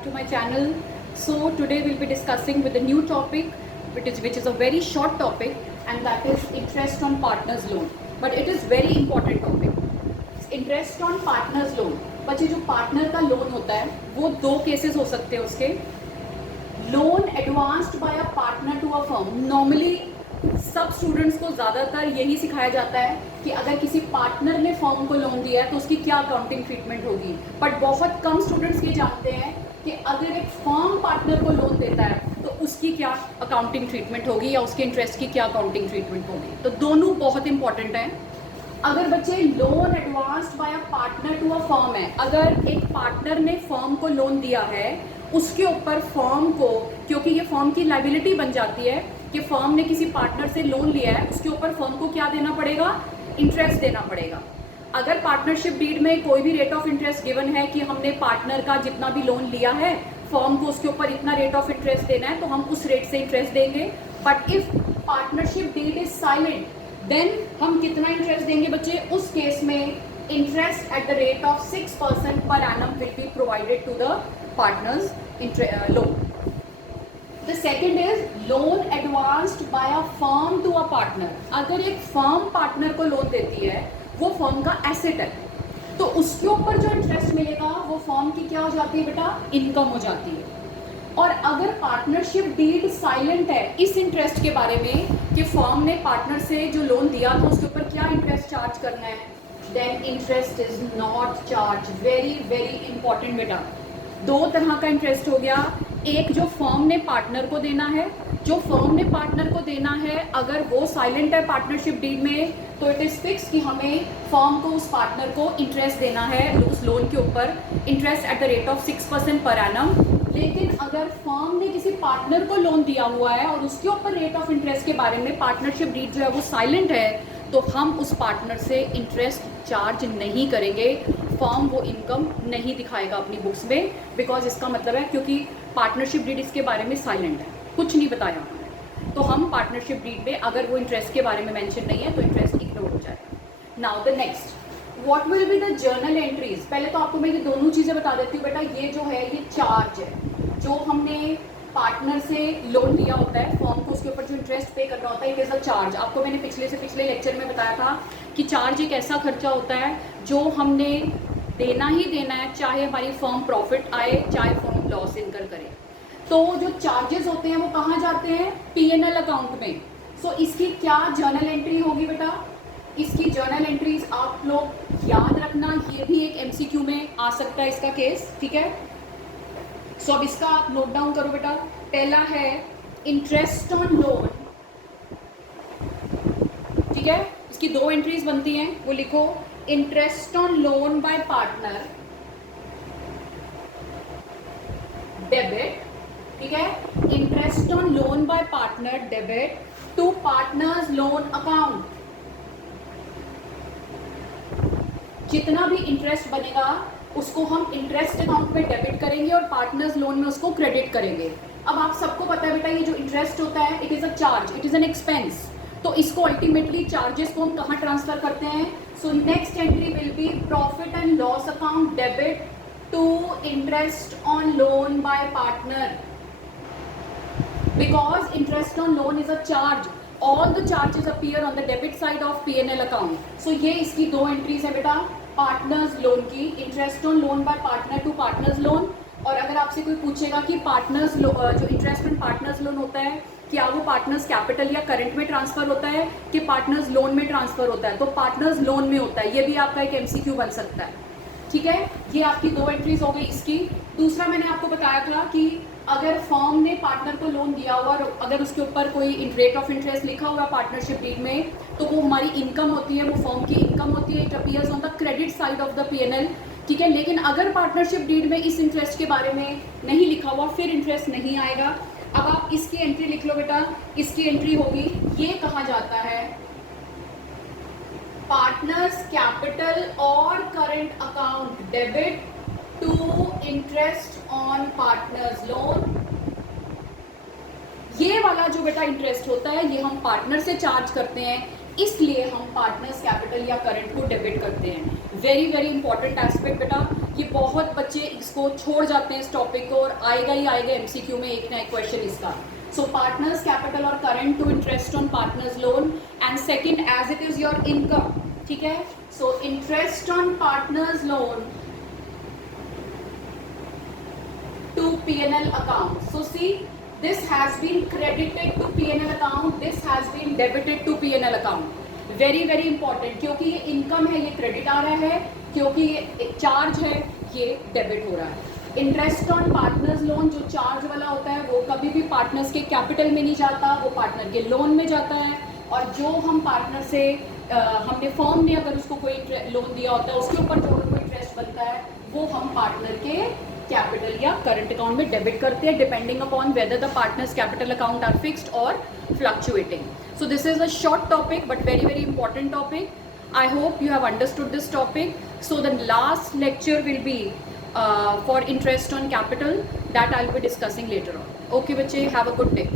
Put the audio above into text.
back to my channel. So today we'll be discussing with a new topic which is a very short topic, and that is interest on partners loan. But it is very important topic. Interest on partners loan. बच्चे जो partner का loan होता है वो दो cases हो सकते हैं उसके. Loan advanced by a partner to a firm. Normally सब स्टूडेंट्स को ज़्यादातर यही सिखाया जाता है कि अगर किसी पार्टनर ने फर्म को लोन दिया है तो उसकी क्या अकाउंटिंग ट्रीटमेंट होगी. बट बहुत कम स्टूडेंट्स ये जानते हैं कि अगर एक फर्म पार्टनर को लोन देता है तो उसकी क्या अकाउंटिंग ट्रीटमेंट होगी या उसके इंटरेस्ट की क्या अकाउंटिंग ट्रीटमेंट होगी. तो दोनों बहुत इंपॉर्टेंट हैं. अगर बच्चे loan advanced by a partner to a firm है, अगर एक पार्टनर ने फर्म को लोन दिया है उसके ऊपर फर्म को, क्योंकि ये फर्म की लायबिलिटी बन जाती है कि फर्म ने किसी पार्टनर से लोन लिया है, उसके ऊपर फर्म को क्या देना पड़ेगा, इंटरेस्ट देना पड़ेगा. अगर पार्टनरशिप डीड में कोई भी रेट ऑफ इंटरेस्ट गिवन है कि हमने पार्टनर का जितना भी लोन लिया है फर्म को उसके ऊपर इतना रेट ऑफ इंटरेस्ट देना है तो हम उस रेट से इंटरेस्ट देंगे. But if partnership deed is silent then हम कितना इंटरेस्ट देंगे बच्चे. उस केस में interest at the rate of 6% per annum will be provided to the partner's loan. The second is loan advanced by a firm to a partner. अगर एक firm partner को loan देती है, वो फर्म का एसेट है, तो उसके ऊपर जो इंटरेस्ट मिलेगा वो फर्म की क्या हो जाती है बेटा, इनकम हो जाती है. और अगर पार्टनरशिप डीड साइलेंट है इस इंटरेस्ट के बारे में कि फर्म ने पार्टनर से जो लोन दिया था उसके ऊपर क्या इंटरेस्ट चार्ज करना है, then interest is not charge. Very very important बेटा. दो तरह का इंटरेस्ट हो गया. एक जो फर्म ने पार्टनर को देना है, जो फर्म ने पार्टनर को देना है अगर वो साइलेंट है पार्टनरशिप डीड में तो इट इज फिक्स कि हमें फर्म को उस पार्टनर को इंटरेस्ट देना है उस लोन के ऊपर, interest at the rate of 6% per annum. लेकिन अगर फर्म ने किसी पार्टनर को लोन दिया हुआ है और उसके ऊपर रेट ऑफ इंटरेस्ट के बारे में पार्टनरशिप डीड जो है वो साइलेंट है तो हम उस पार्टनर से इंटरेस्ट चार्ज नहीं करेंगे. फर्म वो इनकम नहीं दिखाएगा अपनी बुक्स में, बिकॉज इसका मतलब है क्योंकि पार्टनरशिप डीड इसके बारे में साइलेंट है, कुछ नहीं बताया हमने, तो हम पार्टनरशिप डीड में अगर वो इंटरेस्ट के बारे में मेंशन नहीं है तो इंटरेस्ट इग्नोर हो जाएगा. Now the next, what will be the journal entries. पहले तो आपको मैं ये दोनों चीज़ें बता देती हूँ बेटा. ये जो है ये चार्ज है जो हमने पार्टनर से लोन लिया होता है फर्म को, उसके ऊपर जो इंटरेस्ट पे करना होता है, इट इज़ अ चार्ज. आपको मैंने पिछले लेक्चर में बताया था कि चार्ज एक ऐसा खर्चा होता है जो हमने देना ही देना है, चाहे हमारी फर्म प्रॉफिट आए चाहे फर्म लॉस इनकर करे. तो जो चार्जेस होते हैं वो कहाँ जाते हैं, P&L अकाउंट में. सो इसकी क्या जर्नल एंट्री होगी बेटा, इसकी जर्नल एंट्रीज आप लोग याद रखना. ये भी एक MCQ में आ सकता है इसका केस, ठीक है. सो अब इसका आप नोट डाउन करो बेटा. पहला है इंटरेस्ट ऑन लोन, ठीक है. इसकी दो एंट्रीज बनती हैं, वो लिखो. Interest on loan by partner debit, ठीक है. Interest on loan by partner debit to partner's loan account. जितना भी इंटरेस्ट बनेगा उसको हम इंटरेस्ट अकाउंट में डेबिट करेंगे और पार्टनर्स लोन में उसको क्रेडिट करेंगे. अब आप सबको पता है बेटा ये जो इंटरेस्ट होता है it is a charge, it is an expense. तो इसको अल्टीमेटली चार्जेस को हम कहाँ ट्रांसफर करते हैं. So next entry will be profit and loss account debit to interest on loan by partner. Because interest on loan is a charge, all the charges appear on the debit side of P&L account. So ये इसकी दो entries है बेटा partner's loan की, interest on loan by partner to partner's loan. और अगर आपसे कोई पूछेगा कि पार्टनर्स जो इंटरेस्ट ऑन पार्टनर्स लोन होता है क्या वो पार्टनर्स कैपिटल या करंट में ट्रांसफर होता है कि पार्टनर्स लोन में ट्रांसफर होता है, तो पार्टनर्स लोन में होता है. ये भी आपका एक MCQ बन सकता है, ठीक है. ये आपकी दो एंट्रीज हो गई इसकी. दूसरा मैंने आपको बताया था कि अगर फर्म ने पार्टनर को लोन दिया हुआ और अगर उसके ऊपर कोई रेट ऑफ इंटरेस्ट लिखा हुआ है पार्टनरशिप डीड में तो वो हमारी इनकम होती है, वो फर्म की इनकम होती है. It appears on the credit side of the P&L, ठीक है. लेकिन अगर पार्टनरशिप डीड में इस इंटरेस्ट के बारे में नहीं लिखा हुआ फिर इंटरेस्ट नहीं आएगा. अब आप इसकी एंट्री लिख लो बेटा. इसकी एंट्री होगी, ये कहा जाता है पार्टनर्स कैपिटल और current account debit to interest on partner's loan. ये वाला जो बेटा इंटरेस्ट होता है ये हम पार्टनर से चार्ज करते हैं. इसलिए हम पार्टनर्स कैपिटल या करंट को डेबिट करते हैं। वेरी वेरी इंपॉर्टेंट एस्पेक्ट बेटा, ये बहुत बच्चे इसको छोड़ जाते हैं इस टॉपिक को, और आएगा ही आएगा एमसीक्यू में एक ना एक क्वेश्चन इसका। सो पार्टनर्स कैपिटल और current to interest on partner's loan, and second as it is your income, ठीक है। So interest on partner's loan to P&L account. So see, this has been credited to P&L account, this has been debited to P&L account. Very very important, क्योंकि ये income है ये credit आ रहा है, क्योंकि ये चार्ज है ये डेबिट हो रहा है। इंटरेस्ट ऑन पार्टनर्स लोन जो चार्ज वाला होता है वो कभी भी पार्टनर्स के कैपिटल में नहीं जाता, वो पार्टनर के लोन में जाता है, और जो हम पार्टनर से हमने फर्म ने अगर उसको कोई लोन दिया होता है उसके ऊपर जो कोई इंटरेस्ट बनता है वो हम पार्टनर के कैपिटल या करंट अकाउंट में डेबिट करते हैं, depending upon whether the partners capital account are fixed और fluctuating. So this is a short topic but very very important topic. I hope you have understood this topic. So the last lecture will be for interest on capital, that I'll be discussing later on. Okay बच्चे, have a good day.